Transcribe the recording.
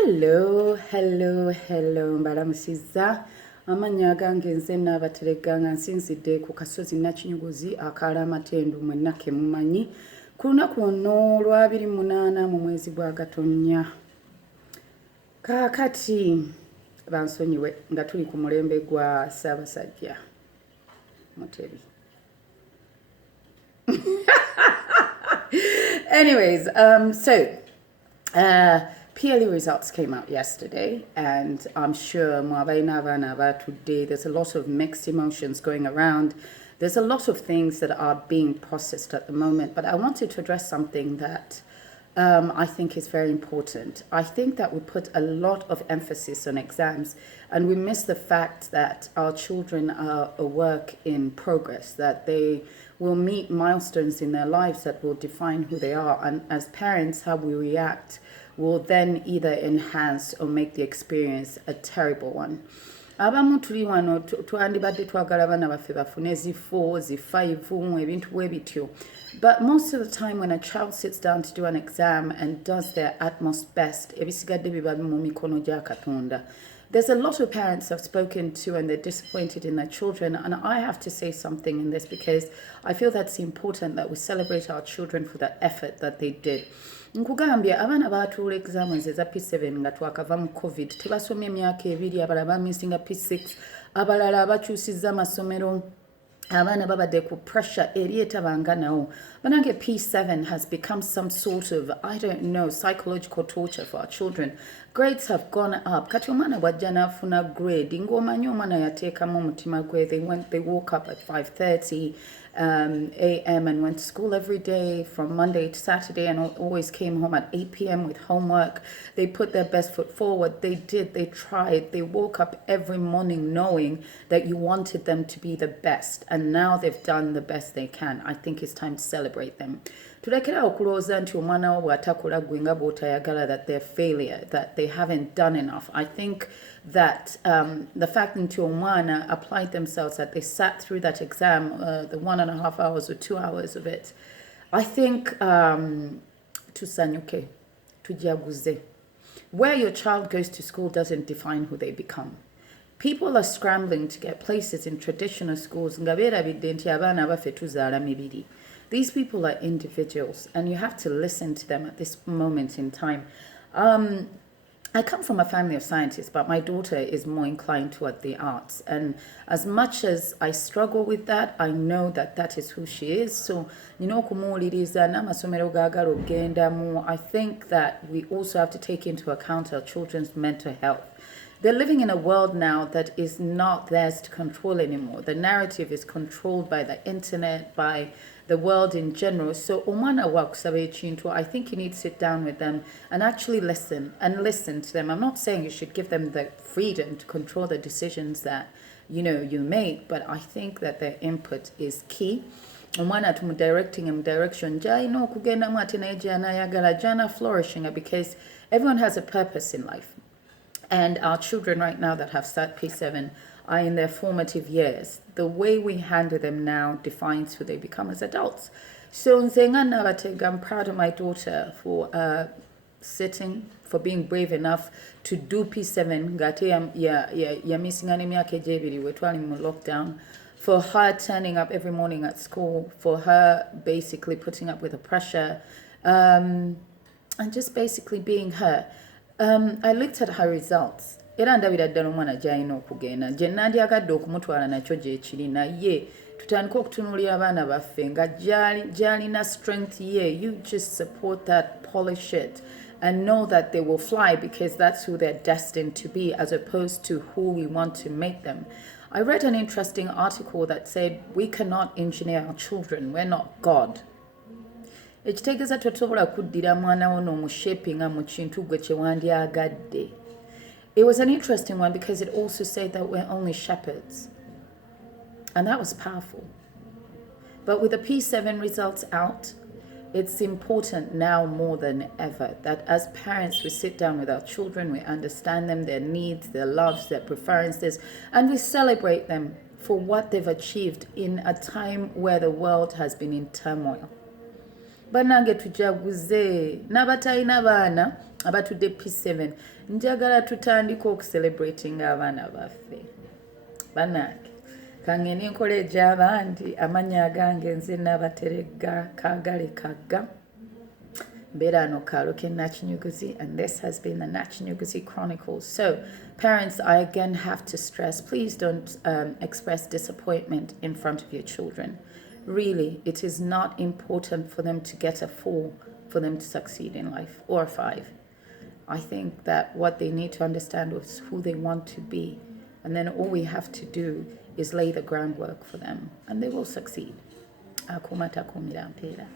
Hello, mbalamusiza. Amanya gange nze n'abaterega nga nsinzidde ku kasozi Nakinyuguzi akaala Matendu mwenna ke mumanyi. Ku lunaku luno lwa 28 mu mwezi gwa Gatonnya. Kaakati bansonyiwe nga tuli ku mulembe gwa Ssaabasajja Mutebi. Anyways, PLE results came out yesterday, and I'm sure today there's a lot of mixed emotions going around. There's a lot of things that are being processed at the moment, but I wanted to address something that I think is very important. I think that we put a lot of emphasis on exams, and we miss the fact that our children are a work in progress, that they will meet milestones in their lives that will define who they are, and as parents, how we react will then either enhance or make the experience a terrible one. Abamu tuli wano twandibadde twagala abaana baffe bafune zi 4, zi 5, ebintu bwe bityo. But most of the time when a child sits down to do an exam and does their utmost best, ebisigadde biba mu mikono gya Katonda. There's a lot of parents I've spoken to and they're disappointed in their children, and I have to say something in this because I feel that's important that we celebrate our children for that effort that they did. Nkugambye abaana baatuula exams eza P7 nga twakava mu COVID tebasomye emyaka ebiri, abalala bamisinga P6, abalala bakyusizza amasomero, abaana babadde ku pressure eri etabanga nawo. Banange P7 has become some sort of, I don't know, psychological torture for our children. Grades have gone up. Kati omwana bwajja n'afuna grade ng'omanyi omwana yateekamu omutima gwe. They woke up at 5:30 a.m. and went to school every day from Monday to Saturday and always came home at 8 p.m. with homework. They put their best foot forward. They tried. They woke up every morning knowing that you wanted them to be the best, and now they've done the best they can. I think it's time to celebrate them. Tulekera okulowooza nti omwana wo bw'atakola gwe nga bw'otayagala that they're failure, that they haven't done enough. I think that the fact that omwana applied themselves, that they sat through that exam, the 1.5 hours or 2 hours of it, I think tusanyuke, tujaguze. Where your child goes to school doesn't define who they become. People are scrambling to get places in traditional schools. Nga beerabidde nti abaana baffe tuzaala mibiri. These people are individuals, and you have to listen to them at this moment in time. I come from a family of scientists, but my daughter is more inclined toward the arts. And as much as I struggle with that, I know that that is who she is. So, kumuwuliriza n'amasomero gaagala okgendamu. I think that we also have to take into account our children's mental health. They're living in a world now that is not theirs to control anymore. The narrative is controlled by the internet, by the world in general. So omwana wakusaba ekintu, I think you need to sit down with them and actually listen to them. I'm not saying you should give them the freedom to control the decisions that you make, but I think that their input is key. Omwana tumudirecting him direction jaino kugenda mwate naye janayagala jana flourishing, because everyone has a purpose in life. And our children right now that have sat P7 are in their formative years. The way we handle them now defines who they become as adults. So I'm proud of my daughter for sitting, for being brave enough to do P7. Lockdown. For her turning up every morning at school, for her basically putting up with the pressure, and just basically being her. I looked at her results. Era ndabira ddala omwana gy'alina okugenda. Gye nandyagadde okumutwala nakyo gye kiri naye tutandika okutunuulira abaana baffe nga gy'alina strength ye. You just support that, polish it, and know that they will fly because that's who they're destined to be, as opposed to who we want to make them. I read an interesting article that said we cannot engineer our children. We're not God. Ekitegeeza tosobola kuddira mwana wo n'omushapinga mu kintu gwe kye wandyagadde. It was an interesting one because it also said that we're only shepherds. And that was powerful. But with the P7 results out, it's important now more than ever that as parents we sit down with our children, we understand them, their needs, their loves, their preferences, and we celebrate them for what they've achieved in a time where the world has been in turmoil. bannange tujaguze n'abatalina baana abatudde P7 njagala tutandika okucelebratinga abaana baffe bannange kangende enkola egy'abandi amannya agange nze n'abaterega kaagale kagga mbeera ano kaalo ke Nakinyuguzi, and this has been the Nakinyuguzi Chronicles. So parents, I again have to stress, please don't express disappointment in front of your children. Really, it is not important for them to get a 4 for them to succeed in life, or a 5. I think that what they need to understand is who they want to be, and then all we have to do is lay the groundwork for them, and they will succeed. Akumata kumira mpera.